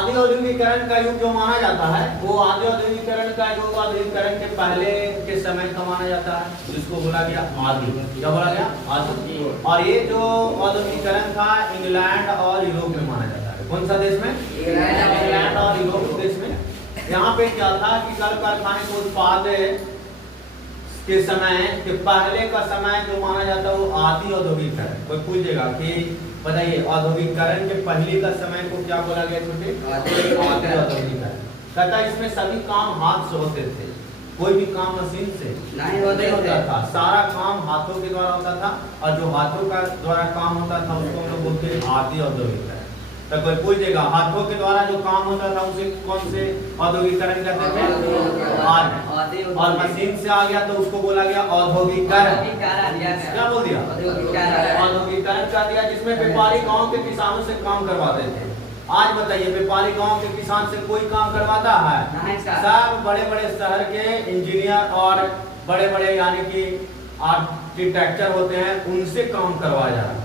आदि औद्योगिकरण का युग जो माना जाता है वो आदि औद्योगिकरण का युग औद्योगिकरण के पहले के समय का माना जाता है, जिसको बोला गया आदि। क्या बोला गया? आदि। और ये जो औद्योगिकरण था इंग्लैंड और यूरोप में माना जाता है। कौन सा देश में? इंग्लैंड और यूरोप देश में। यहाँ पे क्या था कि कल कारखाने के उत्पाद के समय के पहले का समय जो माना जाता है वो आदि औद्योगिकरण। कोई पूछेगा कि बताइए औद्योगिकरण के पहले का समय को क्या बोला गया छोटे? आदि औद्योगिकरण। कहता इसमें सभी काम हाथ से होते थे, कोई भी काम मशीन से नहीं होता था, सारा काम हाथों के द्वारा होता था और जो हाथों का द्वारा काम होता था उसको हम लोग बोलते हैं आदि औद्योगिकरण। तो कोई पूछेगा हाथों के द्वारा जो काम होता था उसे कौन से औद्योगिकरण कहते थे? आदि। और मशीन से आ गया तो उसको बोला गया औद्योगिकरण। क्या बोल दिया? औद्योगिकरण कर दिया, जिसमें व्यापारी गांव के किसानों से काम करवाते थे। आज बताइए व्यापारी गांव के किसान से कोई काम करवाता है? सब बड़े बड़े शहर के इंजीनियर और बड़े बड़े यानी कि आर्किटेक्चर होते हैं, उनसे काम करवाया जा रहा है।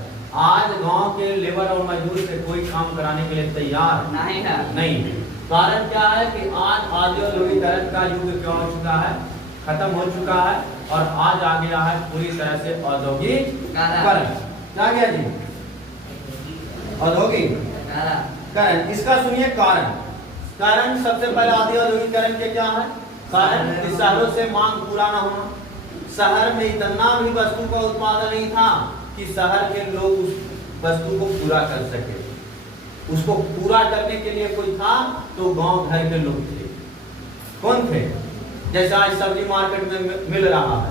आज गांव के लेबर और मजदूर से कोई काम कराने के लिए तैयार नहीं। कारण क्या है कि आज आदि औद्योगिकरण का युग क्या हो चुका है? खत्म हो चुका है और आज आ गया है पूरी तरह से औद्योगिकरण। क्या गया जी? औद्योगिकरण। इसका सुनिए कारण सबसे पहले आदि औद्योगिकरण के क्या है? कारण शहरों से मांग पूरा न होना। शहर में इतना भी वस्तु का उत्पादन नहीं था कि शहर के लोग उस वस्तु को पूरा कर सके। उसको पूरा करने के लिए कोई था तो गांव घर के लोग थे। कौन थे? जैसे आज सब्जी मार्केट में मिल रहा है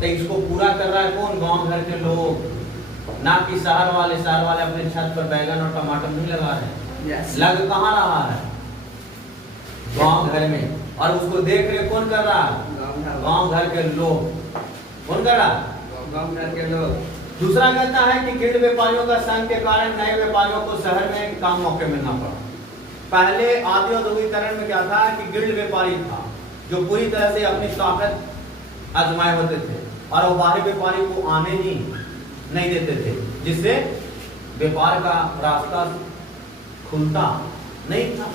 तो इसको पूरा कर रहा है कौन? गांव घर के लोग, ना कि शहर वाले। शहर वाले अपने छत पर बैगन और टमाटर नहीं लगा रहे हैं। लग कहाँ रहा है? गांव घर में। और उसको देख रेख कौन कर रहा है? गांव घर के लोग। कौन कर रहा है? गांव घर के लोग। दूसरा कहता है कि गिल्ड व्यापारियों का संघ के कारण नए व्यापारियों को शहर में काम मौके मिलना पड़ा। पहले आदि औद्योगिकरण में क्या था कि गिल्ड व्यापारी था जो पूरी तरह से अपनी ताकत आजमाए होते थे और वो बाहरी व्यापारी को आने ही नहीं देते थे, जिससे व्यापार का रास्ता खुलता नहीं था।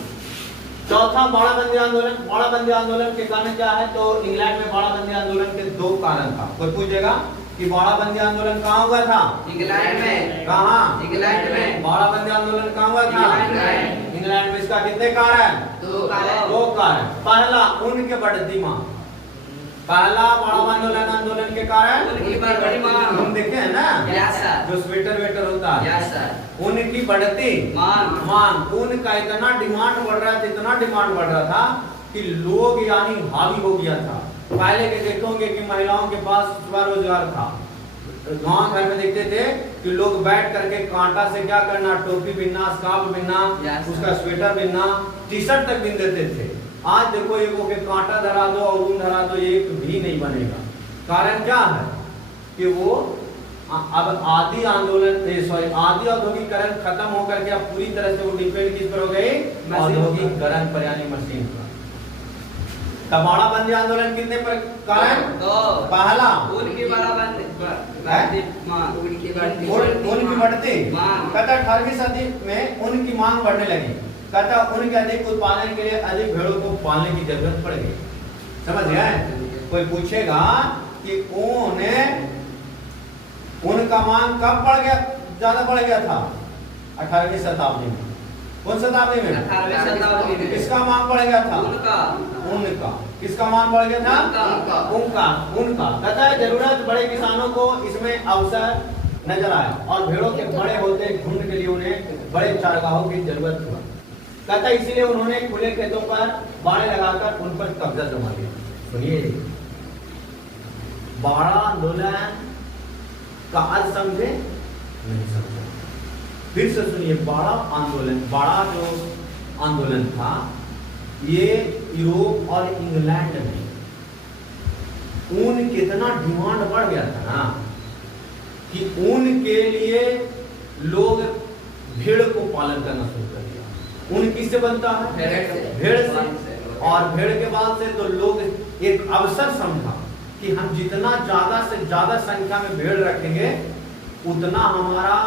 चौथा बाड़ाबंदी आंदोलन। बाड़ाबंदी आंदोलन के कारण क्या है तो इंग्लैंड में बाड़ाबंदी आंदोलन के दो कारण था। कोई पूछेगा कि बाड़ाबंदी आंदोलन कहाँ हुआ था? इंग्लैंड में। कहाँ? इंग्लैंड में। बाड़ाबंदी आंदोलन कहाँ हुआ था? इंग्लैंड में। इसका कितने कारण? दो कारण। पहला उनके बढ़ती मांग। पहला बाड़ाबंदी आंदोलन के कारण उनकी बढ़ती मांग। हम देखे हैं ना जो स्वेटर वेटर होता है, उनकी बढ़ती मांग। उनका इतना डिमांड बढ़ रहा था, इतना डिमांड बढ़ रहा था कि लोग यानी हावी हो गया था। पहले के देखोगे कि महिलाओं के पास स्वरोजगार था। गांव घर में देखते थे कि लोग बैठ करके कांटा से क्या करना, टोपी बिनना, स्कार्फ बिनना, उसका स्वेटर बिनना, टी शर्ट तक बिन देते थे। आज देखो एगो के कांटा धरा दो और ऊन धरा दो, एक भी नहीं बनेगा। कारण क्या है कि वो अब आदि औद्योगिकरण खत्म होकर के अब पूरी तरह से वो डिपेंड किस पर हो गई? औद्योगिकरण पर यानी मशीन पर। बाड़ाबंदी आंदोलन कितने पर कारण? पहला उनकी बाड़ाबंदी बढ़ती। कहता 18वीं सदी में उनकी मांग बढ़ने लगी। कहता उनके अधिक उत्पादन के लिए अधिक भेड़ों को पालने की जरूरत पड़ गई। समझ गए? कोई पूछेगा कि उनका मांग कब बढ़ गया, ज्यादा बढ़ गया था? 18वीं शताब्दी में। कौन शताब्दी में? 18वीं शताब्दी में। किसका मांग बढ़ गया था? उनका। किसका मांग बढ़ गया था? उनका। कहता है जरूरत बड़े किसानों को इसमें अवसर नजर आया और भेड़ों के बड़े होते झुंड के लिए उन्हें बड़े चारगाहों की जरूरत हुआ। कहता इसीलिए उन्होंने खुले खेतों पर बाड़े लगाकर उन पर कब्जा जमा लिया। सुनिए बाड़ा आंदोलन का अर्थ समझे? नहीं समझे। फिर से सुनिए बाड़ा आंदोलन। बाड़ा जो आंदोलन था ये यूरोप और इंग्लैंड में ऊन कितना डिमांड बढ़ गया था ना कि ऊन के लिए लोग भेड़ को पालन करना शुरू कर दिया। ऊन किससे बनता है? भेड़ से। और भेड़ के बाद से तो लोग एक अवसर समझा कि हम जितना ज्यादा से ज्यादा संख्या में भेड़ रखेंगे उतना हमारा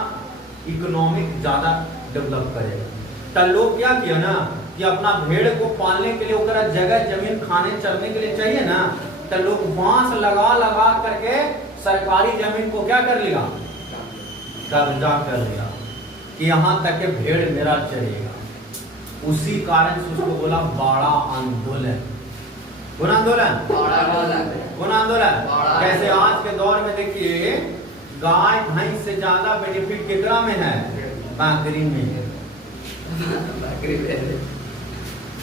इकोनॉमिक ज्यादा डेवलप करेगा। तो लोग क्या किया ना कि अपना भेड़ को पालने के लिए ओकरा जगह जमीन खाने चरने के लिए चाहिए ना, तो लोग बांस लगा लगा करके सरकारी जमीन को क्या कर लिया, कब्जा कर लिया कि यहाँ तक के भेड़ मेरा चलेगा। उसी कारण से उसको बोला बड़ा आंदोलन। कौन आंदोलन? कौन आंदोलन? कैसे आज के दौर में देखिए गाय भैंस से ज्यादा बेनिफिट कितना में है, बकरी में।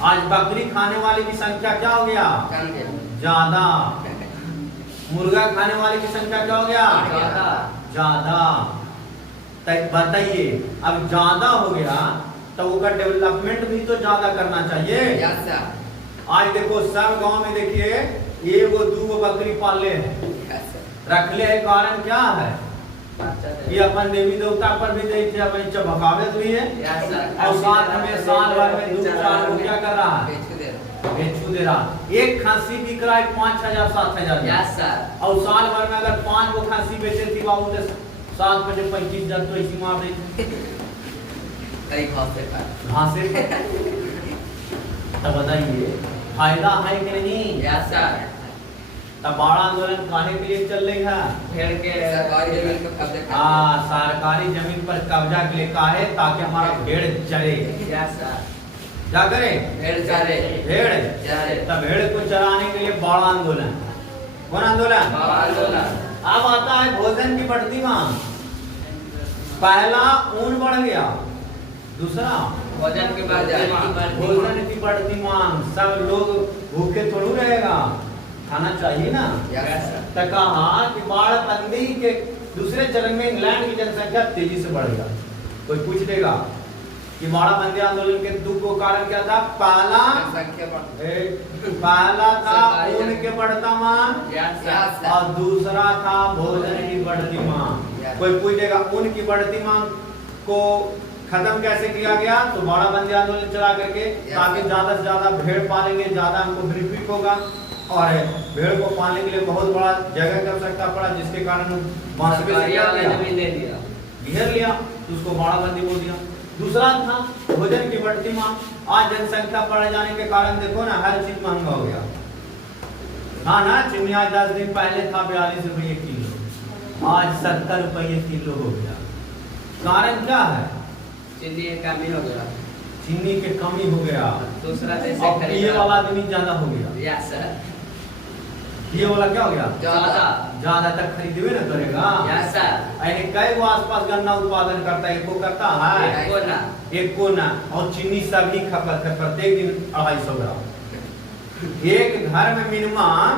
आज बकरी खाने वाले की संख्या क्या हो गया, ज्यादा। मुर्गा खाने वाले की संख्या क्या हो गया, ज्यादा। बताइए अब ज्यादा हो गया तो उसका डेवलपमेंट भी तो ज्यादा करना चाहिए। आज देखो सब गांव में देखिए 1-2 बकरी पाले हैं, रखले है। कारण क्या है कि अपन देवी देवता पर भी देखते अपन चमकावत भी है, और साथ में साल भर में 2-4 को क्या कर रहा है, बेचू दे रहा। एक खांसी बिक रहा है 5,000-7,000, और साल भर में अगर 5 को खांसी बेचे थी बाबू तो 7-25 तो इसी मार घासे। तब बताइए फायदा है कि नहीं? तब बड़ा आंदोलन काहे के लिए चल रही है, भेड़ के सरकारी जमीन पर कब्जा, सरकारी जमीन पर कब्जा के लिए काहे, ताकि हमारा भेड़ चरे। क्या करे, भेड़ चरे, भेड़ चरे। तब भेड़ को चराने के लिए बड़ा आंदोलन। कौन आंदोलन? बड़ा आंदोलन। अब आता है भोजन की बढ़ती मांग। पहला ऊन बढ़ गया, दूसरा भोजन की भोजन की बढ़ती मांग। सब लोग भूखे थोड़ू रहेगा, खाना चाहिए ना। तो कहा कि बाढ़बंदी के दूसरे चरण में इंग्लैंड की जनसंख्या तेजी से बढ़ गया। कोई पूछ देगा कि बाढ़बंदी आंदोलन के दुख को कारण क्या था? पहला था ऊन के बढ़ता मांग, और दूसरा था भोजन की बढ़ती मांग। कोई पूछ देगा ऊन की बढ़ती मांग को खत्म कैसे किया गया? तो बाढ़बंदी आंदोलन चला करके, ताकि ज्यादा से ज्यादा भेड़ पालेंगे, ज्यादा हमको बेनिफिट होगा। और भेड़ को पालने के लिए बहुत बड़ा जगह की आवश्यकता पड़ा, जिसके कारण घेर लिया, तो उसको बाढ़बंदी बोल दिया। दूसरा था भोजन की बढ़ती मांग। आज जनसंख्या बढ़ जाने के कारण देखो ना हर चीज महंगा हो गया। हाँ ना, चीनी आज 10 दिन पहले था 42 रुपये किलो, आज 70 रुपये किलो हो गया। कारण क्या है? चीनी की कमी हो गया, चीनी की कमी हो गया। दूसरा ये वाला आदमी ज्यादा हो गया। ये वाला क्या हो गया, ज्यादा तक खरीदे ना करेगा। कई वो आसपास गन्ना उत्पादन करता है, एको करता है, एको ना। और चीनी सभी खपत है, प्रत्येक दिन 250 ग्राम। एक घर में मिनिमम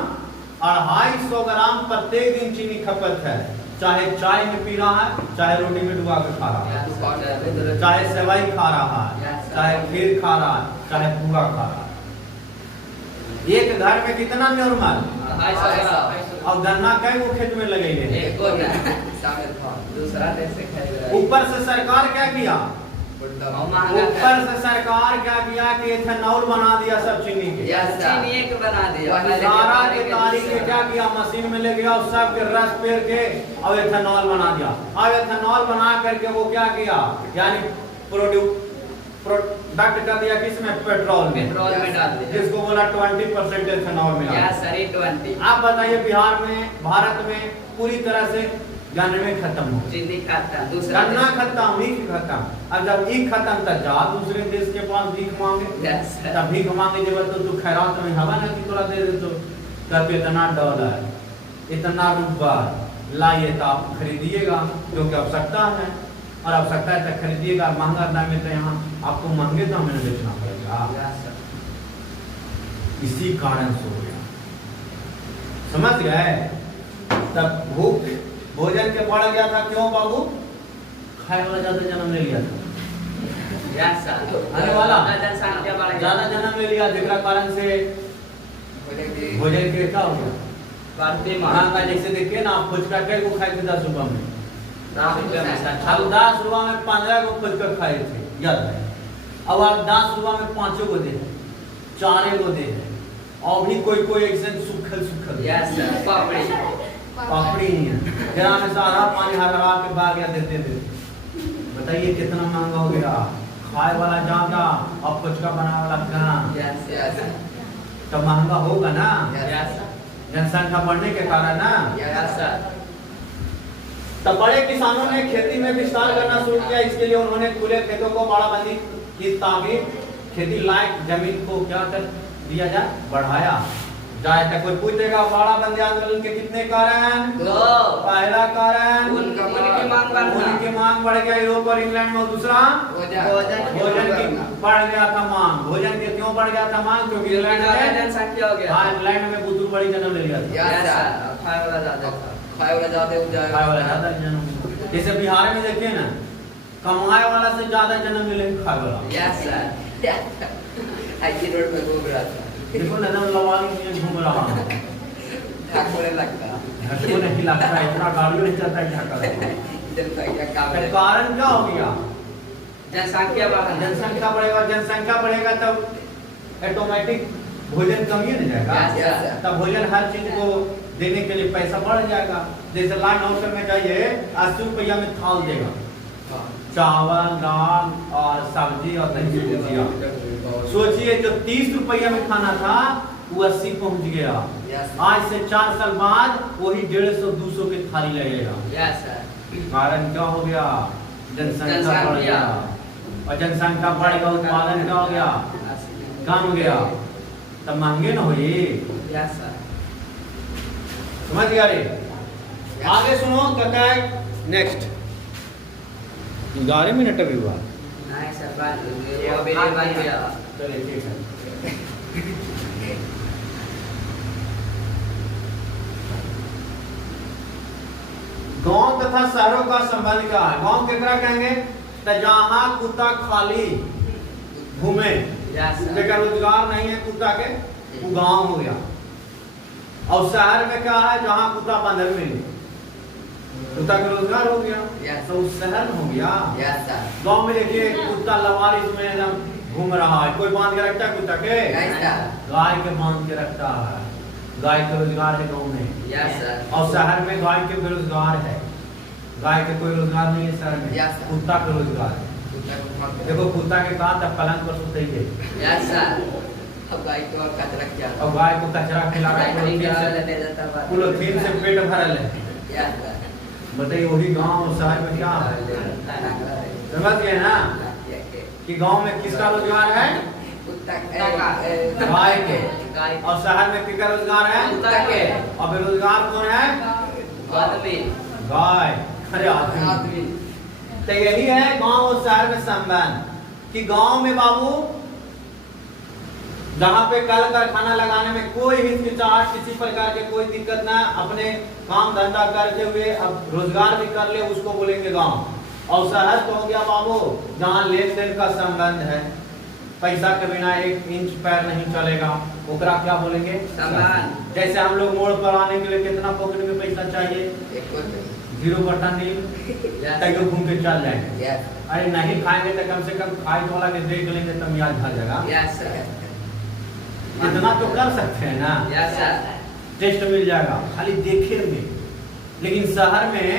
250 ग्राम प्रत्येक दिन चीनी खपत है। चाहे चाय में पी रहा है, चाहे रोटी में डुबा के खा रहा है, चाहे सेवई खा रहा है, चाहे खीर खा रहा है, चाहे पूरा खा रहा है। एक घर में कितना नॉर्मल, और गन्ना कई वो खेत में लगे हैं। ऊपर से सरकार क्या किया, ऊपर से सरकार क्या किया कि इथेनॉल बना दिया सब चीनी के, चीनी के बना दिया। सारा के तारीख के क्या किया, मशीन में ले गया और सब के रस पेर के और इथेनॉल बना दिया। अब इथेनॉल बना करके वो क्या किया, यानी प्रोडक्ट कर दिया किसमें, पेट्रोल में डाल दिया, जिसको बोला 20% इथेनॉल मिला। आप बताइए बिहार में, भारत में पूरी तरह से गन्ने खत्म हो, चीनी खत्म, गन्ना खत्म, ईख खत्म। अब जब ईख खत्म तब जा दूसरे देश के पास भीख मांगे, तब भीख मांगे जब तो तू खैरात में हवा ना कि थोड़ा दे दे, तो तब इतना डॉलर, इतना रुपया लाइए तो आप खरीदिएगा, क्योंकि आवश्यकता है, और आवश्यकता है तक खरीदिएगा। महंगा दाम में तो यहाँ आपको महंगे दाम में बेचना पड़ेगा। इसी कारण से हो गया, समझ गए? तब भूख भोजन के बढ़ गया था। क्यों बाबू? खाए वाला ज्यादा जन्म ले लिया था, खाने वाला ज्यादा जन्म ले लिया, जिसका कारण से भोजन के क्या हो गया, महंगा। जैसे देखिए ना, आप फुचका कई को खाए थे 10 रुपया में, अब 10 रुपया में 15 को फुचका खाए थे, याद है। अब आप 10 रुपया में 5 को दे, 4 को दे, और भी कोई ऐसे सुखल पापड़ी नहीं है, जरा में सारा पानी हरा के बाग या देते थे। बताइए कितना महंगा हो गया खाए वाला ज्यादा और कुछ का बना वाला कहाँ, Yes, yes. तो महंगा होगा ना, Yes, जनसंख्या बढ़ने के कारण ना। yes, sir. तब बड़े किसानों ने खेती में विस्तार करना शुरू किया। इसके लिए उन्होंने खुले खेतों को बाड़ाबंदी की ताकि खेती लायक जमीन को क्या कर दिया जाए, बढ़ाया जाए। तक कोई पूछेगा बाड़ाबंदी आंदोलन के कितने कारण? दो। पहला कारण उनकी मांग बढ़ना। उनकी मांग बढ़ गया यूरोप और इंग्लैंड में। और दूसरा भोजन की बढ़ गया था मांग। भोजन की क्यों बढ़ गया था मांग? क्योंकि इंग्लैंड में जनसंख्या हो गया। हाँ, इंग्लैंड में बुजुर्ग बड़ी जन्म ले लिया था। Yes, sir. खाए वाला ज्यादा था। खाए वाला ज्यादा जन्म। जैसे बिहार में देखिए ना, कमाए वाला से ज्यादा जन्म मिले खाए वाला। Yes, sir. आई रोड पे घूम रहा था। देखो नजर लवाली में घूम रहा है, ठाकुर लगता। झटको नहीं लगता है, इतना गाड़ियों नहीं चलता है ढाका। जनसंख्या काम है। कारण क्या हो गया? जनसंख्या बढ़ना। जनसंख्या बढ़ेगा, जनसंख्या बढ़ेगा तब ऑटोमेटिक भोजन कम ही नहीं जाएगा। Yes, yes. तब भोजन हर चीज को देने के लिए पैसा बढ़ जाएगा। जैसे लाइन हाउस में जाइए 80 रुपया में थाल देगा, चावल दाल और सब्जी और दही भुजिया। सोचिए जो 30 रुपया में खाना था वो 80 पहुंच गया। Yes. आज से 4 साल बाद वही 150-200 के थाली लगेगा। Yes, sir. कारण क्या हो गया? जनसंख्या बढ़ गया, और जनसंख्या बढ़ गया, उत्पादन क्या हो गया? कम गया, तब महंगे न हुई। Yes, sir. समझ गया रे? आगे सुनो क्या है नेक्स्ट। 11 मिनट अभी हुआ। नहीं सर, वो भी बन गया। चलिए ठीक है। गांव तथा शहरों का संबंध क्या है? गांव केकरा कहेंगे? तो जहाँ कुत्ता खाली घूमे, Yes, sir. बेकार रोजगार नहीं है कुत्ता के, वो गांव हो गया। और शहर में क्या है? जहाँ कुत्ता बंधर मिले, कुत्ता का रोजगार हो गया। Yes. तो उस शहर में हो गया। Yes, sir. गांव में देखिए कुत्ता लवारिस में एकदम घूम रहा है, कोई बांध के रखता है कुत्ता के? Yes, sir. गाय के बांध के रखता है। गाय का रोजगार है गांव में। Yes, sir. और शहर में गाय के बेरोजगार है। गाय के कोई रोजगार नहीं है शहर में। Yes, sir. कुत्ता का रोजगार है। देखो कुत्ता के कहा तब पलंग पर सुतेंगे, Yes, sir. अब गाय को और कचरा क्या? और गाय को कचरा खिला रहा है, पॉलीथीन से पेट भरल है। Yes, sir. बताइए वही गांव और शहर में क्या है? समझ गए ना कि गांव में किसका रोजगार है? गाय के। और शहर में किसका रोजगार है? कुत्ता के। और बेरोजगार कौन है? आदमी। गाय। अरे आदमी। तो यही है गांव और शहर में संबंध, कि गांव में बाबू जहाँ पे कल कारखाना लगाने में कोई हिचकिचाहट, किसी प्रकार के कोई दिक्कत ना, अपने काम धंधा करते हुए अब रोजगार भी कर ले, उसको बोलेंगे गांव। और शहर तो हो गया बाबू जहाँ लेन देन का संबंध है, पैसा के बिना 1 इंच पैर नहीं चलेगा, ओकरा क्या बोलेंगे? संबंध। जैसे हम लोग मोड़ पर आने के लिए कितना पॉकेट में पैसा चाहिए? 0 बटा नहीं, घूम के चल जाएंगे। अरे नहीं खाएंगे तो कम से कम खाए वाला के देख लेंगे तब याद आ जाएगा। Yes, sir. इतना तो कर सकते हैं ना, Yes, sir. टेस्ट मिल जाएगा खाली देखे में। लेकिन शहर में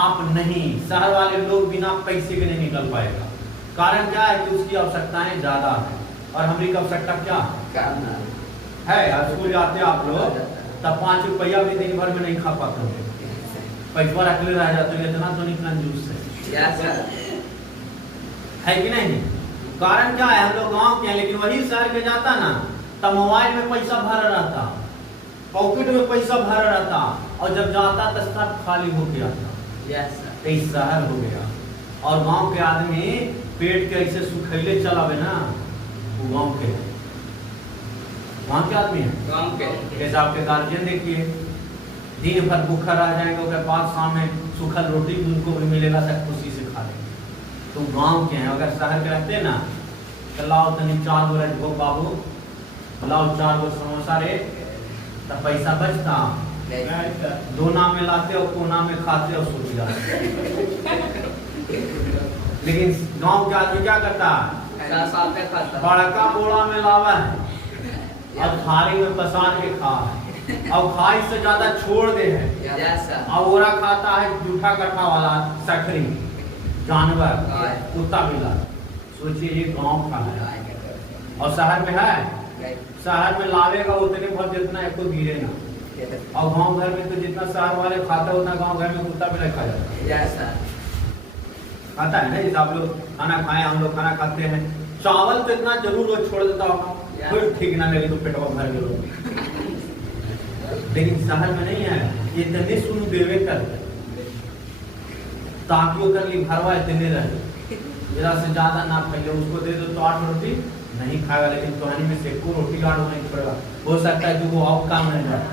आप नहीं, शहर वाले लोग बिना पैसे के नहीं निकल पाएगा। कारण क्या है? कि उसकी आवश्यकताएं ज्यादा है, और हमारी आवश्यकता क्या है? स्कूल जाते हैं आप लोग तब 5 रुपया भी दिन भर में नहीं खा पाते हो, पैसा रख ले रह जाते हो, इतना तो नहीं कंजूस है। Yes, sir. है कि नहीं? कारण क्या है? हम लोग गांव के हैं, लेकिन वही शहर के जाता ना तब मोबाइल में पैसा भरा रहता, पॉकेट में पैसा भरा रहता, और जब जाता तो सब खाली हो गया था। Yes, sir. तो इस शहर हो गया। और गांव के आदमी पेट के ऐसे सुखैले चलावे ना, वो गांव के आदमी है। गाँव के। जैसे आपके गार्जियन देखिए, दिन भर भूखा रह जाएंगे, उसके बाद सामने सूखल रोटी भी उनको भी मिलेगा तो खुशी से खा लेंगे। तो गांव के हैं। अगर शहर के रहते ना तो लाओ तनी 4 गो राजभोग बाबू, लाओ 4 गो समोसा रे, तो पैसा बचता, 2 नाम में लाते और कोना में खाते और सूख जाते। लेकिन गांव के आदमी क्या करता है? बड़का बोरा में लावा है और थाली में पसार के खा है, और खाई से ज्यादा छोड़ दे है। Yes, sir. और ओरा खाता है जूठा कट्ठा वाला सकरी जानवर, कुत्ता बिल्ला। सोचिए ये गांव का है और शहर में है, शहर में लावेगा उतने भर जितना एक को गिरे ना, और गांव घर में तो जितना शहर वाले खाते उतना गांव घर में कुत्ता भी रखा जाता है। खाता है ना, जैसे आप लोग खाना खाए, हम लोग खाना खाते हैं, चावल तो इतना जरूर रोज छोड़ देता होगा, कोई ठीक ना लगे तो पेटवा भर गए। लेकिन शहर में नहीं है, ये इतने सुन देवे कर ताकि वो कर ली भरवा इतने रहे, जरा से ज्यादा ना पहले उसको दे दो तो 8 रोटी नहीं खाएगा, लेकिन कहानी में से को रोटी गाड़ नहीं पड़ेगा, हो सकता है कि वो और काम नहीं जाए।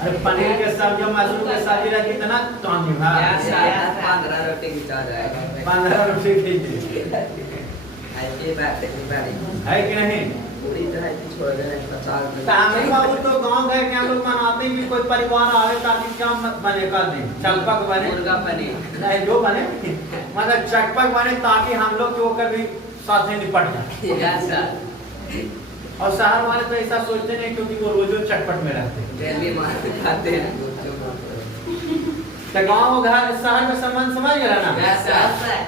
अरे पनीर के सब्जी मशरूम के सब्जी रहती इतना काम नहीं है, 15 रोटी खिंचा जाएगा, 15 रोटी खींची है कि नहीं? पूरी तरह छोड़ देना 50 तामिल बाबू तो गांव गए क्या लोग मनाते हैं कि कोई परिवार आवे ताकि क्या मत बने कर दे, चटपट बने, मुर्गा पनीर नहीं जो बने मतलब चटपट बने ताकि हम लोग जो कभी साथ में निपट जाए। और शहर वाले तो ऐसा सोचते नहीं, क्योंकि वो रोजो चटपट में रहते हैं, डेली मार खाते हैं। तो गाँव घर शहर में संबंध समझ गया ना,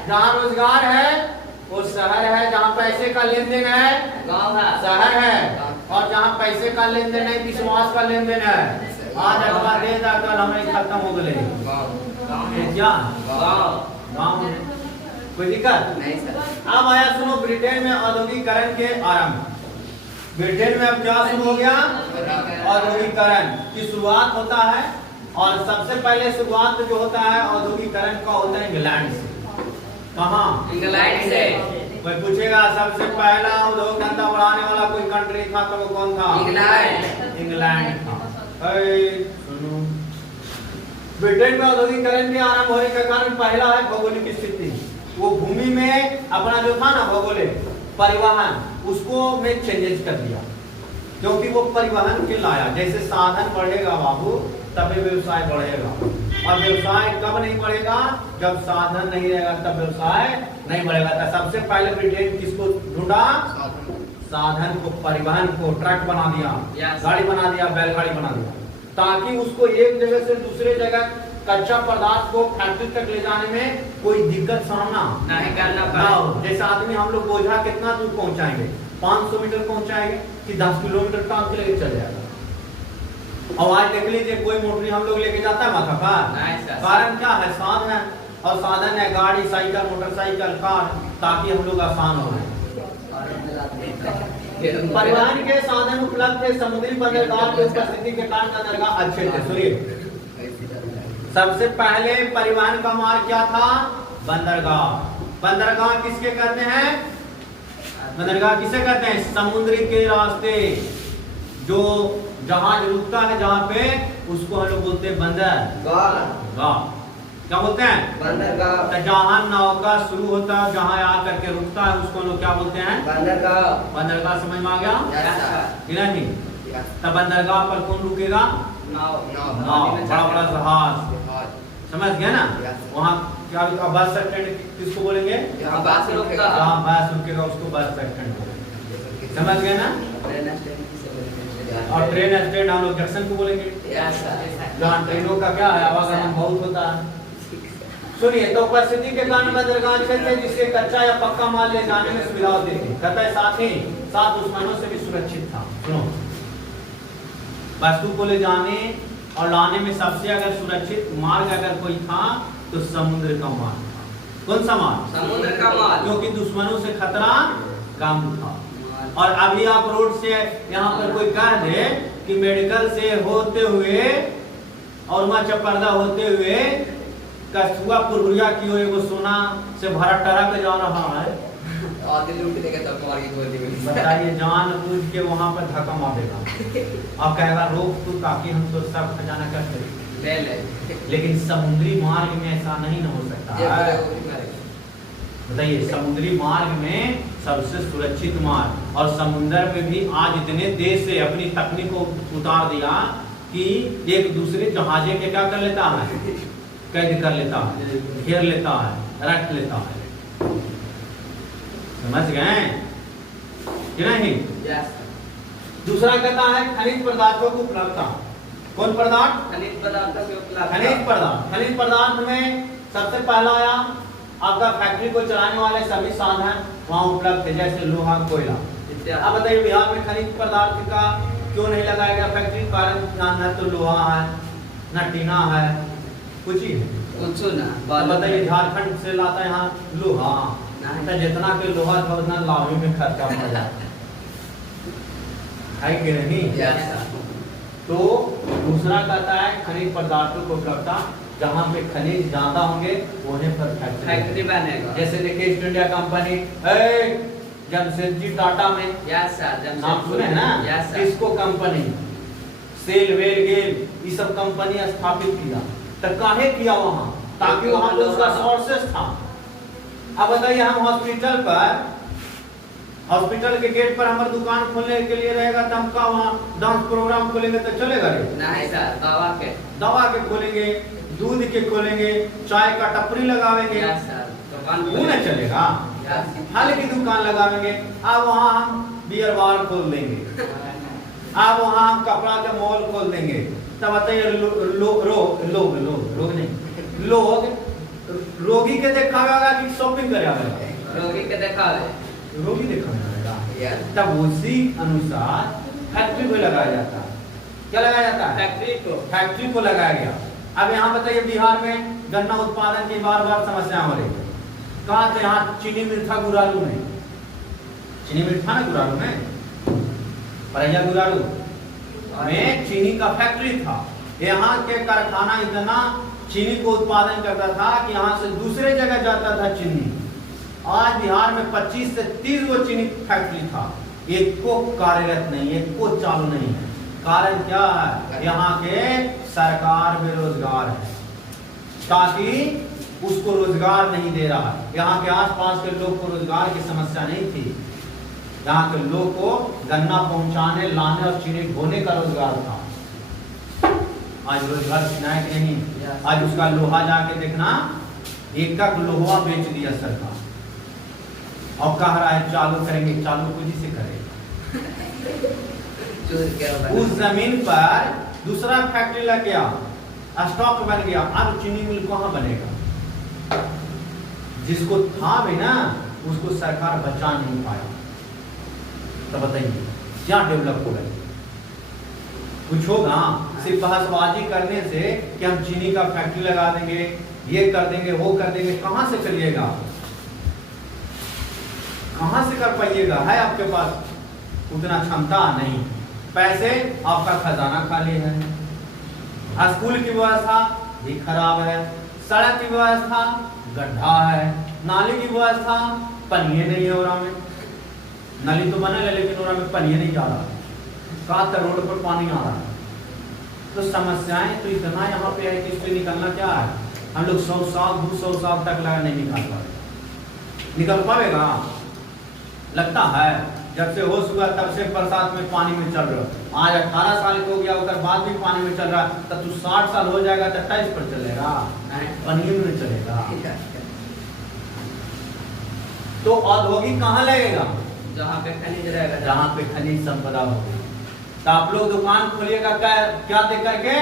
जहाँ रोजगार है वो शहर है, जहाँ पैसे का लेन देन है गाँव है, शहर है, और जहाँ पैसे का लेन देन है विश्वास का लेन देन है, आज अगला दे कल हमें खत्म हो गए क्या गाँव में कोई दिक्कत नहीं सर। अब आया सुनो ब्रिटेन में औद्योगिकरण के आरंभ। ब्रिटेन में अब क्या शुरू हो गया, औद्योगिकरण की शुरुआत होता है, और सबसे पहले शुरुआत जो होता है औद्योगिकरण का होता है इंग्लैंड से। कहाँ? इंग्लैंड से। कोई पूछेगा सबसे पहला उद्योग धंधा बढ़ाने वाला कोई कंट्री था तो वो कौन था? इंग्लैंड। इंग्लैंड था। सुनो, ब्रिटेन में औद्योगिकरण के आरंभ होने का कारण पहला है भौगोलिक स्थिति। वो भूमि में अपना जो था ना भौगोलिक परिवहन, उसको में चेंजेस कर दिया, क्योंकि वो परिवहन के लाया। जैसे साधन बढ़ेगा बाबू तभी व्यवसाय बढ़ेगा, और व्यवसाय कब नहीं बढ़ेगा, जब साधन नहीं रहेगा तब व्यवसाय नहीं बढ़ेगा। तो सबसे पहले ब्रिटेन किसको ढूंढा? साधन को, परिवहन को, ट्रक बना दिया, गाड़ी बना दिया, बैलगाड़ी बना दिया, ताकि उसको एक जगह से दूसरे जगह कच्चा पदार्थ को फैक्ट्री तक ले जाने में कोई दिक्कत सामना नहीं करना पड़े। जैसे आदमी हम लोग बोझा कितना दूर पहुंचाएंगे, 500 मीटर पहुंचाएंगे कि 10 किलोमीटर काम के लेके चल जाएगा। और आज देख लीजिए कोई मोटरी हम लोग लेके जाता है माथा पर, कारण क्या है? साधन है, और साधन है गाड़ी, साइकिल, मोटरसाइकिल, कार, ताकि हम लोग आसान हो जाए। परिवहन के साधन उपलब्ध थे, समुद्री बंदरगाह की उपस्थिति के कारण बंदरगाह अच्छे थे। सुनिए, सबसे पहले परिवहन का मार्ग क्या था? बंदरगाह। बंदरगाह किसके कहते हैं? बंदरगाह किसे कहते हैं? समुद्र के रास्ते, जो जहाज रुकता है जहाँ पे, उसको हम लोग बोलते हैं बंदरगाह। क्या बोलते हैं? बंदरगाह। जहाँ नौका शुरू होता है, जहाँ आकर के रुकता है, उसको लोग क्या बोलते हैं? बंदरगाह। बंदरगाह समझ में आ गया कि नहीं? तब बंदरगाह पर कौन रुकेगा? नाव, बड़ा बड़ा जहाज, समझ गया ना? वहाँ क्या बस स्टैंड किसको बोलेंगे? जहाँ बस रुकेगा, जहाँ बस रुकेगा उसको बस स्टैंड बोलेंगे, समझ गए ना? और ट्रेन स्टैंड हम लोग जंक्शन को बोलेंगे, जहाँ ट्रेनों का क्या है, आवागमन बहुत होता है। सुनिए, तो उपस्थिति के कारण बंदरगाह अच्छे थे, जिससे कच्चा या पक्का माल ले जाने में सुविधा होती थी। कहता है साथ ही साथ दुश्मनों से भी सुरक्षित था। सुनो, वस्तु को ले जाने और लाने में सबसे अगर सुरक्षित मार्ग अगर कोई था तो समुद्र का मार्ग था। कौन सा मार्ग? समुद्र का मार्ग, क्योंकि दुश्मनों से खतरा कम था। और अभी आप रोड से यहाँ पर कोई कह दे कि मेडिकल से होते हुए और वहाँ चपर्दा होते हुए कछुआ पुरबुरिया की ओर एगो सोना से भरा ट्रक जा रहा है, आधे लूट देगा तब मार के गोली में। बताइए, जान बूझ के वहाँ पर धक्का मार देगा और कहेगा रोक तू, ताकि हम तो सब खजाना कर ले। लेकिन समुद्री मार्ग में ऐसा नहीं हो सकता है। बताइए, समुद्री मार्ग में सबसे सुरक्षित मार्ग, और समुद्र में भी आज इतने देश से अपनी तकनीक को उतार दिया कि एक दूसरे जहाजे के क्या कर लेता है? कैद कर लेता है, घेर लेता है, रख लेता है। समझ गए कि नहीं? दूसरा कहता है खनिज पदार्थों को उपलब्धता। कौन पदार्थ? खनिज पदार्थों के उपलब्धता। खनिज पदार्थ। खनिज पदार्थ में सबसे पहला आया आपका फैक्ट्री को चलाने वाले सभी साधन वहाँ उपलब्ध है, जैसे लोहा, कोयला। अब बताइए बिहार में खनिज पदार्थ का क्यों नहीं लगाया गया फैक्ट्री? कारण न तो लोहा है, न टीना है, कुछ ही कुछ ना। तो बताइए झारखंड से लाता है यहाँ लोहा, तो जितना के लोहा था उतना लावे में खर्चा पड़ जाता है कि नहीं? तो दूसरा कहता है खनिज पदार्थों को उपलब्धता, जहाँ पे खनिज ज्यादा होंगे वहीं पर फैक्ट्री बनेगा। जैसे देखिए East India company, Jamshedji Tata में नाम सुने हैं ना, किसको कंपनी सेल वेल गेल ये सब कंपनी स्थापित किया, तो काहे किया वहाँ? ताकि वहाँ पे उसका सोर्सेस था। अब बताइए हम हॉस्पिटल के गेट पर हमारे दुकान खोलने के लिए रहेगा तो हम का वहाँ डांस प्रोग्राम खोलेंगे तो चलेगा रे? नहीं सर, दवा के खोलेंगे, दूध के खोलेंगे, चाय का टपरी लगावेंगे, वो नहीं चलेगा। फल की दुकान लगावेंगे, अब वहाँ हम बियर बार खोल देंगे, अब वहाँ हम कपड़ा का मॉल खोल देंगे, तब बताइए लोग रोगी के देखावेगा कि शॉपिंग करेगा? रोगी देखावेगा। तब उसी अनुसार फैक्ट्री को लगाया जाता है। क्या लगाया जाता है? फैक्ट्री को लगाया गया। अब यहाँ बताइए बिहार में गन्ना उत्पादन की बार बार समस्या हो रही है। कहाँ से? यहाँ चीनी मिल था गुरालू में, चीनी मिल था ना गुरालू में, परैया गुरालू में चीनी का फैक्ट्री था। यहाँ के कारखाना इतना चीनी को उत्पादन करता था कि यहाँ से दूसरे जगह जाता था चीनी। आज बिहार में 25 से 30 वो चीनी फैक्ट्री था, एक को कार्यरत नहीं, एक को चालू नहीं है। कारण क्या है? यहाँ के सरकार बेरोजगार है, ताकि उसको रोजगार नहीं दे रहा है। यहाँ के आसपास के लोग को रोजगार की समस्या नहीं थी, यहाँ के लोग को गन्ना पहुंचाने, लाने और चीनी ढोने का रोजगार था। आज रोजगार छिनाए कि नहीं? आज उसका लोहा जाके देखना, एक लोहा बेच दिया सरकार और कह रहा है चालू करेंगे, चालू पूंजी से करेंगे। उस जमीन पर दूसरा फैक्ट्री लग गया, स्टॉक बन गया, अब चीनी मिल कहाँ बनेगा? जिसको था भी ना उसको सरकार बचा नहीं पाया। तो बताइए क्या डेवलप हो गया? कुछ होगा? सिर्फ बहसबाजी करने से कि हम चीनी का फैक्ट्री लगा देंगे, ये कर देंगे, वो कर देंगे, कहां से करिएगा? कहां से कर पाइएगा? है आपके पास उतना क्षमता नहीं, पैसे आपका खजाना खाली है, स्कूल की व्यवस्था भी खराब है, सड़क की व्यवस्था गड्ढा है, नाली की व्यवस्था पनिये नहीं है। ओरा में नाली तो बनल है लेकिन ओरा में पनिये नहीं जा रहा, का रोड पर पानी आ रहा है। तो समस्याएं तो इतना यहाँ पे है कि इससे निकलना क्या है? हम लोग 100 साल 200 साल तक लगा नहीं निकाल पाए। निकल पाएगा? लगता है जब से होश हुआ तब से बरसात में पानी में चल रहा। आज 18 साल हो गया, उसके बाद भी पानी में चल रहा, तब तू 60 साल हो जाएगा तो टाइल्स पर चलेगा, पानी में चलेगा। तो औद्योगिक कहाँ लगेगा? जहाँ पे खनिज रहेगा, जहाँ पे खनिज संपदा होगी। तो आप लोग दुकान खोलिएगा क्या देख करके?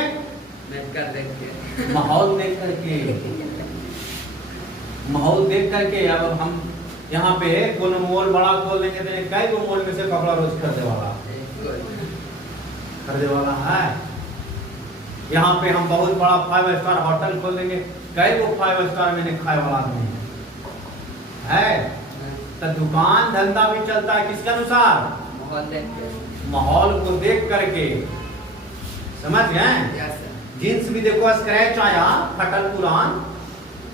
माहौल देख करके, माहौल देख करके। अब हम यहाँ पे कोनो मॉल बड़ा खोल देंगे तो कई गो मॉल में से कपड़ा रोज खरीदने वाला है। यहाँ पे हम बहुत बड़ा 5 स्टार होटल खोल देंगे, कई गो 5 स्टार में खाए वाला नहीं है। तो दुकान धंधा भी चलता है किसके अनुसार? माहौल को देख करके। समझ गए? जींस भी देखो स्क्रैच आया, फटल पुरान,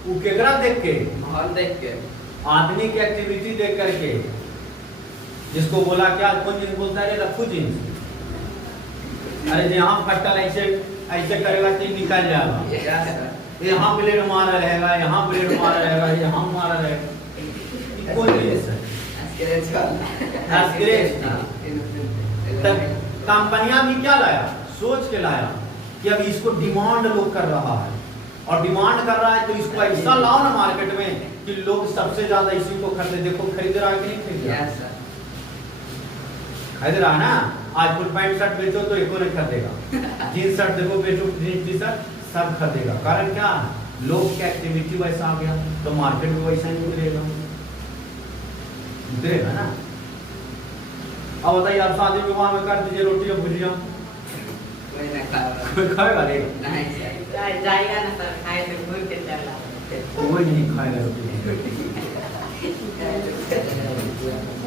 वो केकरा देख के? माहौल देख के, आदमी की एक्टिविटी देख करके। जिसको बोला क्या, कौन जींस बोलता है? रखू जींस। अरे यहाँ फटल ऐसे करेगा तो निकल जाएगा, यहाँ ब्लेड मारा रहेगा, यहाँ ब्लेड मारा रहेगा, यहाँ मारा रहेगा। कौन जींस है? कंपनियां भी क्या लाया? सोच के लाया कि अब इसको डिमांड लोग कर रहा है, और डिमांड कर रहा है तो इसको ऐसा लाओ ना मार्केट में कि लोग सबसे ज्यादा इसी को खरीदे। देखो खरीद रहा है कि नहीं खरीद रहा? खरीद रहा है ना। आज फुल पैंट शर्ट बेचो तो एको नहीं खरीदेगा, जींस शर्ट देखो बेचो, जींस टी शर्ट सब खरीदेगा। कारण क्या है? लोग की एक्टिविटी वैसा आ गया तो मार्केट भी वैसा ही उतरेगा उतरेगा ना। अब बताइए आप शादी विवाह में कर दीजिए रोटी और भुजिया, कोई ना खाएगा। कोई खाएगा नहीं? नहीं सर। जाएगा ना सर, खाए तो कोई के चला। कोई नहीं खाएगा रोटी।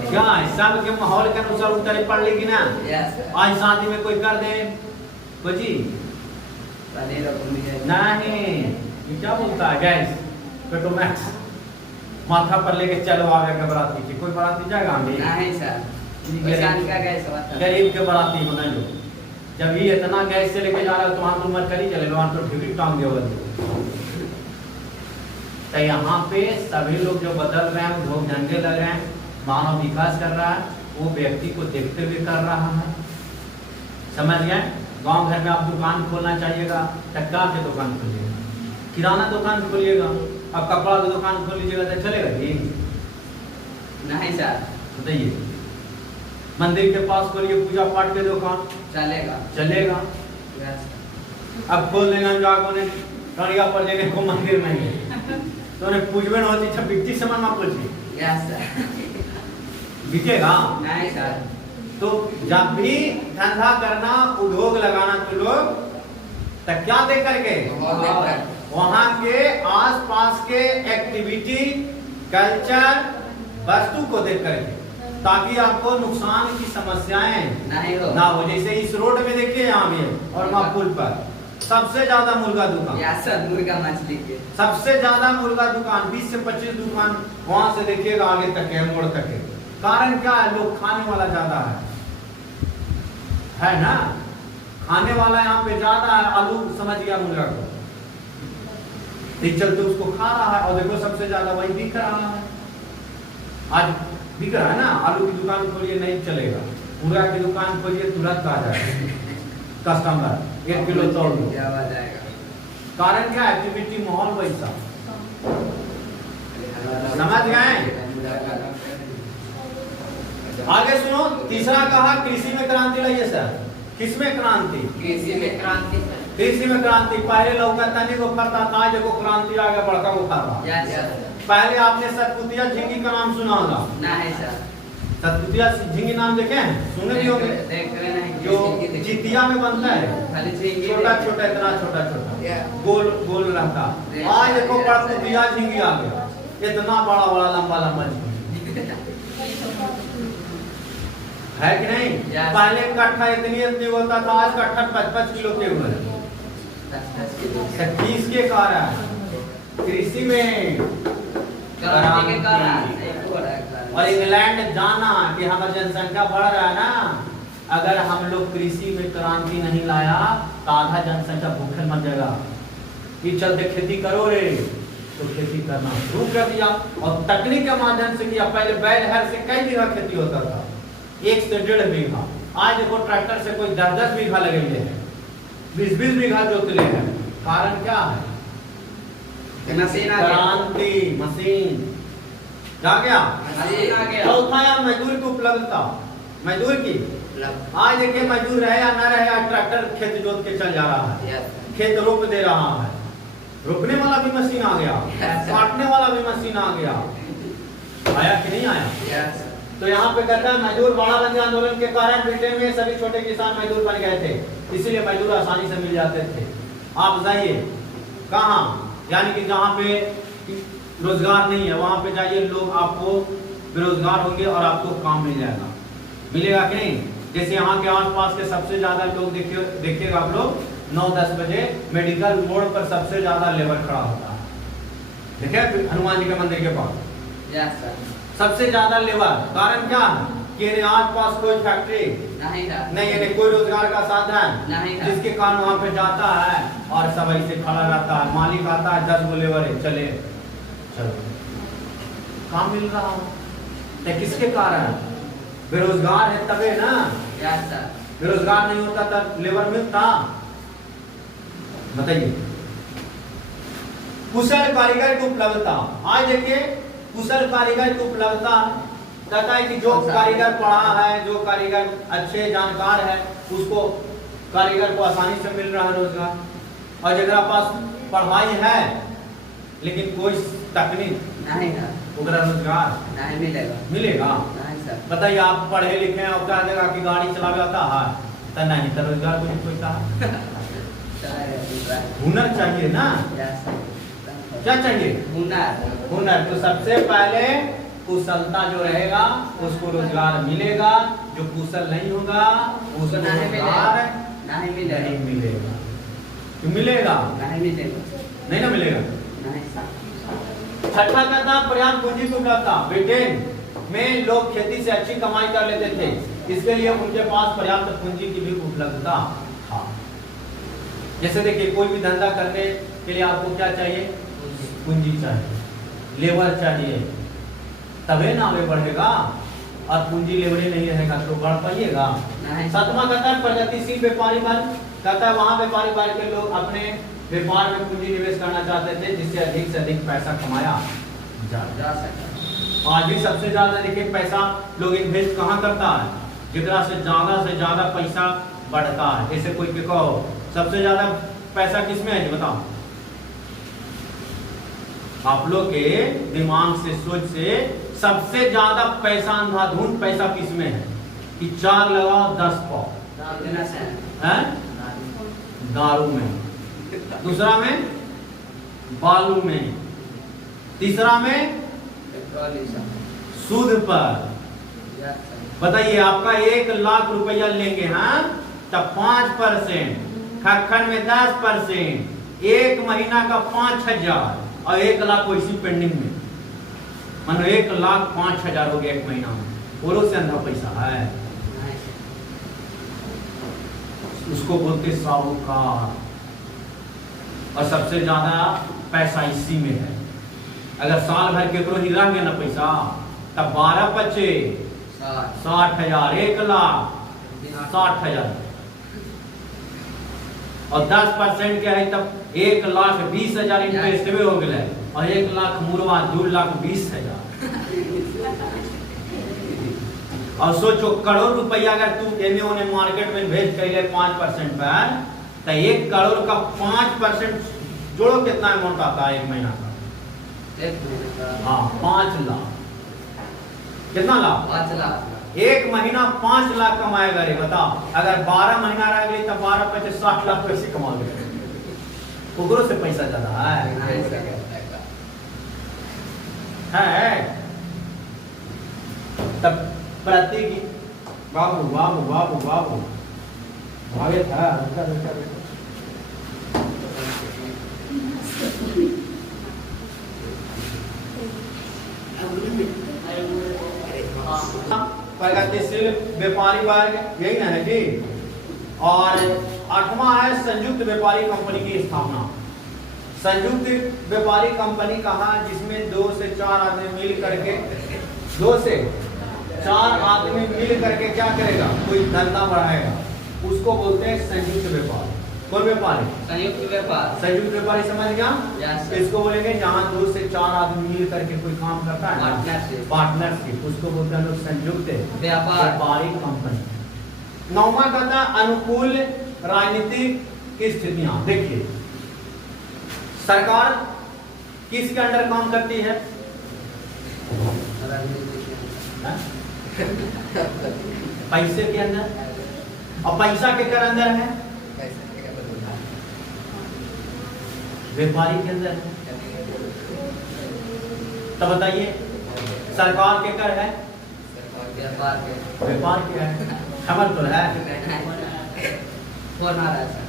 क्या है सब के माहौल के अनुसार उतरे पड़ लेगी ना। Yes sir. आज शादी में कोई कर दे जी पनीर और भुजिया। नहीं, ये क्या बोलता है गैस पेट्रोमैक्स माथा पर लेके चलो आ गया बराती की, कोई बराती जाएगा हमें? नहीं सर। पहचान का गैस होता है। गरीब के बराती होना जो जब ये इतना गैस से लेके जा रहा है तो वहां तो मरकरी चलेगा, वहां तो ढिबरी टांग दिया। तो यहाँ पे सभी लोग जो बदल रहे हैं, उद्योग धंधे लग रहे हैं, मानव विकास कर रहा है, वो व्यक्ति को देखते हुए कर रहा है। समझ गए? गांव घर में आप दुकान खोलना चाहिएगा, टक्का के दुकान खोलिएगा, किराना दुकान खोलिएगा, अब कपड़ा की दुकान खोल लीजिएगा तो चलेगा जी? नहीं सर। बताइए। मंदिर के पास खोलिए पूजा पाठ के दुकान, चलेगा। चलेगा? यस। अब खोल देंगे जागो ने कड़िया पर देने को मंदिर नहीं है तो उन्हें पूजबे न होती छह बिकती समान में पूछी यस सर। बिकेगा? नहीं सर। तो जब भी धंधा करना, उद्योग लगाना तो लोग तब क्या देख करके बहुत देखकर। वहां के आसपास के एक्टिविटी, कल्चर, वस्तु को देख करके, ताकि आपको नुकसान की समस्याएं नहीं हो। ना हो। जैसे इस रोड में देखिए यहाँ भी है और वहाँ पुल पर सबसे ज्यादा मुर्गा दुकान, यस सर। मुर्गा मछली के सबसे ज्यादा मुर्गा दुकान, 20 से 25 दुकान वहां से देखिएगा आगे तक है, मोड़ तक है। कारण क्या है? लोग खाने वाला ज्यादा है ना? खाने वाला यहाँ पे ज्यादा है। आलू समझ गया मुर्गा को, इस चलते उसको खा रहा है और देखो सबसे ज्यादा वही बिक रहा है। आज बिक रहा है ना। आलू की दुकान खोलिए नहीं चलेगा, मुर्गा की दुकान खोलिए तुरंत आ जाएगा कस्टमर 1 किलो तोड़ दो। क्या आ जाएगा? कारण क्या? एक्टिविटी माहौल वैसा। समझ गए? आगे सुनो, तीसरा कहा कृषि में क्रांति लाइए सर। किसमें क्रांति? कृषि में क्रांति सर। कृषि में क्रांति। पहले लौका तने को फरता था, देखो क्रांति आ गया, बड़का को फर रहा। Yes sir. पहले आपने सतपुतिया झींगी का नाम सुना होगा। नहीं सर। सतपुतिया झींगी नाम देखे हैं? सुने भी होंगे। देख रहे नहीं। जो जितिया में बनता है, खाली झींगी छोटा छोटा, इतना छोटा छोटा, गोल गोल रहता। आज देखो बड़पुतिया झींगी आ गया, इतना बड़ा बड़ा लंबा लंबा झींगी है कि नहीं? पहले कट्ठा इतनी होता था, आज कट्ठा 55 किलो के हुए। 30 के कारण कृषि में क्रांति के कारण। और इंग्लैंड जाना कि हमारी जनसंख्या बढ़ रहा है ना, अगर हम लोग कृषि में क्रांति नहीं लाया तो आधा जनसंख्या भूखे मर जाएगा। इस चलते खेती करो रे, तो खेती करना शुरू कर दिया और तकनीक के माध्यम से किया। पहले बैल हर से कई बीघा खेती होता था, 1 से 1.5 बीघा। आज देखो ट्रैक्टर से कोई 10-10 बीघा लगे हैं, 20-20 बीघा जोतले हैं। कारण क्या है? मशीन आ गया। क्रांति, मशीन जा गया। मशीन आ गया। चौथा या मजदूर की उपलब्धता, मजदूर की। आज देखिए मजदूर रहे या न रहे, आज ट्रैक्टर खेत जोत के चल जा रहा है, यस। खेत रोप दे रहा है। रोपने वाला भी मशीन आ गया, काटने वाला भी मशीन आ गया। आया कि नहीं आया? यस। तो यहाँ पे कहता है मजदूर बड़ा बंदी आंदोलन के कारण ब्रिटेन में सभी छोटे किसान मजदूर बन गए थे, इसीलिए मजदूर आसानी से मिल जाते थे। आप जाइए कहाँ, यानी कि जहाँ पे रोजगार नहीं है वहां पे जाइए, लोग आपको बेरोजगार होंगे और आपको काम मिल जाएगा। मिलेगा कि नहीं? जैसे यहाँ के आसपास के सबसे ज्यादा लोग देखिएगा आप लोग 9-10 बजे मेडिकल मोड़ पर सबसे ज्यादा लेबर खड़ा होता है। देखिए हनुमान जी के मंदिर के पास यस सर। सबसे ज्यादा लेबर। कारण क्या है कि आस पास कोई फैक्ट्री नहीं था। नहीं है, कोई रोजगार का साधन नहीं था। जिसके कारण वहां पे जाता है और सब ऐसे खड़ा रहता है। मालिक आता है, 10 गो लेबर है, चले चलो काम मिल रहा हो। तो किसके कारण? बेरोजगार है तबे ना। Yes sir. बेरोजगार नहीं होता तब लेबर मिलता? बताइए। कुशल कारीगर की उपलब्धता। आज देखिए कुशल कारीगर की उपलब्धता कहता है कि जो कारीगर पढ़ा है, जो कारीगर अच्छे जानकार है, उसको कारीगर को आसानी से मिल रहा है रोजगार। और जगह पास पढ़ाई है लेकिन कोई तकनीक नहीं है, ओकरा रोजगार नहीं मिलेगा, मिलेगा। नहीं सर, बताइए आप पढ़े लिखे हैं और कह देगा कि गाड़ी चलावे आता है तो नहीं, तो रोजगार कोई खोजता है। हुनर चाहिए ना, क्या चाहिए? हुनर। तो सबसे पहले कुशलता जो रहेगा उसको रोजगार मिलेगा, जो कुशल नहीं होगा उसको रोजगार नहीं नहीं मिलेगा। तो मिलेगा नहीं मिलेगा, नहीं ना मिलेगा। नहीं सर, छठा कहता पर्याप्त पूंजी की उपलब्धता। ब्रिटेन में लोग खेती से अच्छी कमाई कर लेते थे, इसके लिए उनके पास पर्याप्त पूंजी की भी उपलब्धता था। जैसे देखिए कोई भी धंधा करने के लिए आपको क्या चाहिए? पूंजी चाहिए, लेबर चाहिए, तबे ना आगे बढ़ेगा। और पूंजी लेबरे नहीं रहेगा तो बढ़ पाइएगा? सातवां कहता है प्रगतिशील व्यापारी वर्ग। कहता है वहां व्यापारी वर्ग के लोग अपने व्यापार में पूंजी निवेश करना चाहते थे जिससे अधिक से अधिक पैसा कमाया जा सके। आज भी सबसे ज्यादा देखिए पैसा लोग इन्वेस्ट कहाँ करता है? जितना से ज्यादा पैसा बढ़ता है। जैसे कोई के कहो सबसे ज्यादा पैसा किसमें है बताओ? आप लोग के दिमाग से सोच से सबसे ज्यादा पैसा अंधाधुंध पैसा किसमें है? कि 4 लगाओ 10 पाओ है? दारू में, दूसरा में बालू में, तीसरा में सूद पर। बताइए आपका 1 लाख रुपया लेंगे हाँ तब 5%, खखन में 10%, 1 महीना का 5,000 और 1 लाख वैसी पेंडिंग में। मानो 1 लाख 5,000 हो गया 1 महीना में। और से अंधा पैसा है, उसको बोलते साहूकार। और सबसे ज्यादा पैसा इसी में है। अगर साल भर के ही रह गया ना पैसा तब 12-25 60,000, 1 लाख 60,000 और 10% क्या है तब 1,20,000 इंटरेस्ट में हो गया और 1 लाख मुरवा 2,20,000। और सोचो करोड़ रुपया अगर तू एने ओने मार्केट में इन्वेस्ट कर ले 5% पर तो 1 करोड़ का 5% जोड़ो कितना अमाउंट आता है 1 महीना का? हाँ 5 लाख। कितना लाख? 5 लाख। 1 महीना 5 लाख कमाएगा रे बताओ। अगर 12 महीना रह गई तो 12-25 60 लाख पैसे कमा गए। उगरों से पैसा ज्यादा है। तब प्रति बाबू बाबू बाबू बाबू भागे था प्रगतिशील व्यापारी वर्ग, यही ना है जी। और 8वां है संयुक्त व्यापारी कंपनी की स्थापना। संयुक्त व्यापारी कंपनी कहा जिसमें 2 से 4 आदमी मिल करके 2 से 4 आदमी मिल करके क्या करेगा? कोई धंधा बढ़ाएगा, उसको बोलते हैं संयुक्त व्यापार। कौन व्यापारी? संयुक्त व्यापार। संयुक्त व्यापारी समझ गया? इसको बोलेंगे जहाँ 2 से 4 आदमी मिल करके कोई काम करता है पार्टनरशिप, उसको बोलते हैं लोग संयुक्त व्यापारी कंपनी। 9वां कहता अनुकूल राजनीतिक स्थितियां। देखिए सरकार किसके अंडर काम करती है? पैसे के अंदर। और पैसा के कर अंदर है? व्यापारी के अंदर है। तो बताइए सरकार के कर है? व्यापार के है। खबर तो है। कौन आ रहा है?